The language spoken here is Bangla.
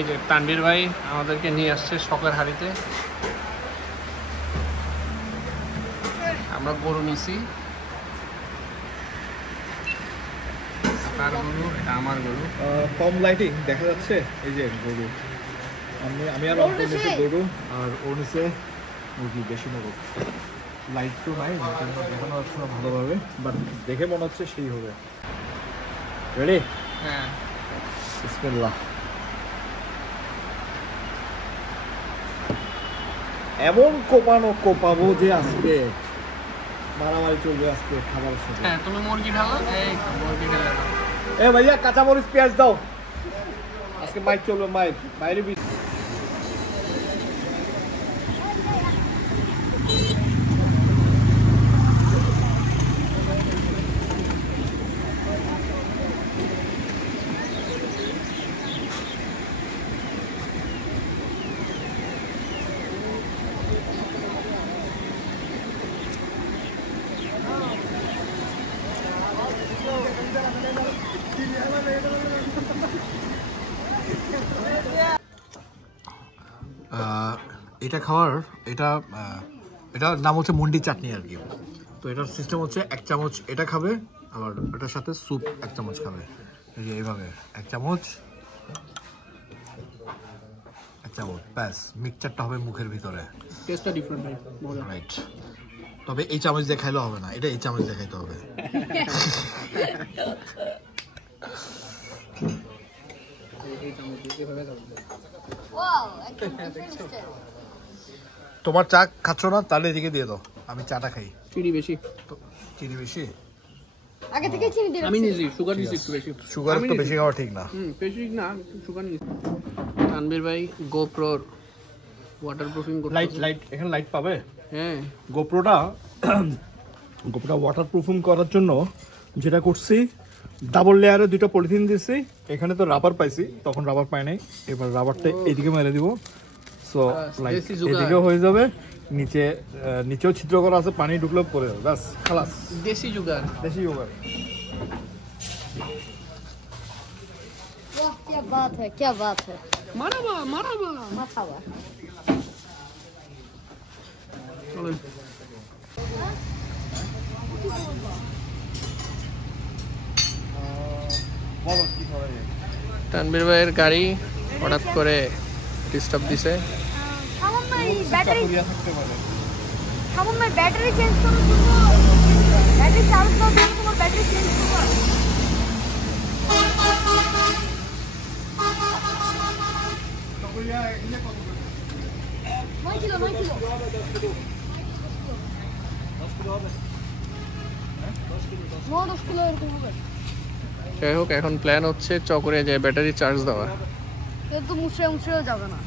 এই যে তানভীর ভাই আমাদেরকে নিয়ে আসছে শখের হাড়িতে। আমরা গরু নিছি, কার গরু? এটা আমার গরু। কম লাইটিং দেখা যাচ্ছে। এই যে গরু, আমি আর অল্প নিচে গরু, আর ও নিচে মুরগি। বেশি নেব, লাইট তো নাই, দেখানো যাচ্ছে না ভালোভাবে, বাট দেখে মনে হচ্ছে সেই হবে। রেডি? হ্যাঁ, বিসমিল্লাহ। এমন কোপাবো যে আজকে মারামারি চলবে আজকে খাবারের সাথে। হ্যাঁ, তুমি মুরগি ঢালো। এই তো মুরগি ঢেলে দাও। এ ভাইয়া কাঁচামরিচ পেঁয়াজ দাও, আজকে মাইক চলবে। মাইক বাইরে এটা খাওয়ার, এটার নাম হচ্ছে মুন্ডি চাটনি আর কি। তো এটার সিস্টেম হচ্ছে 1 চামচ এটা খাবে, আবার এটার সাথে স্যুপ 1 চামচ খাবে। এই যে এইভাবে 1 চামচ 1 চামচ, ব্যাস মিক্সচারটা হবে মুখের ভিতরে। টেস্টটা ডিফারেন্ট ভাই, মজা। রাইট, তবে এই চামচ দিয়ে খাইলে হবে না, এটা এই চামচ দিয়ে খাইতে হবে। তোমার চা খাচ্ছ না, তাহলে এদিকে দিয়ে দাও, আমি চাটা খাই। চিনি বেশি তো চিনি বেশি আগে থেকে চিনি দিয়ে আমি নিয়েছি, সুগার নিয়েছি একটু বেশি। সুগার তো বেশি খাওয়া ঠিক না। বেশি না, সুগার নিয়েছি। তানভীর ভাই গোপ্রোর ওয়াটারপ্রুফিং করতে। লাইট এখানে লাইট পাবে। হ্যাঁ, গোপ্রোটা ওয়াটারপ্রুফিং করার জন্য যেটা করছি, ডাবল লেয়ারে 2টা পলিথিন দিয়েছি। এখানে তো রাবার পাইছি, তখন রাবার পাই নাই, এবার রাবারটা এইদিকে মেরে দিব। সো লাইট এদিকেও হয়ে যাবে, নিচেও ছিদ্র করা আছে, পানি ঢুকলেও পড়ে যাবে, ব্যাস খালাস। দেশি জুগার। দেশি জুগার। वाह क्या बात है, क्या बात है। মারাবা মাথাবা চলেন। বলো কি করা যায়। তানভীর ভাইয়ের গাড়ি হঠাৎ করে ডিস্টার্ব দিছে। সামান্য ব্যাটারি থাকতে পারে। সামান্য ব্যাটারি চেঞ্জ করার জন্য, ব্যাটারি চার্জ দেওয়ার জন্য তোমার ব্যাটারি চেঞ্জ করবা। নয় কিলো 10 কিলো এরকম হবে। যাই হোক, এখন প্ল্যান হচ্ছে চকরে যে ব্যাটারি চার্জ দেওয়া। কিন্তু মুছে যাবে না।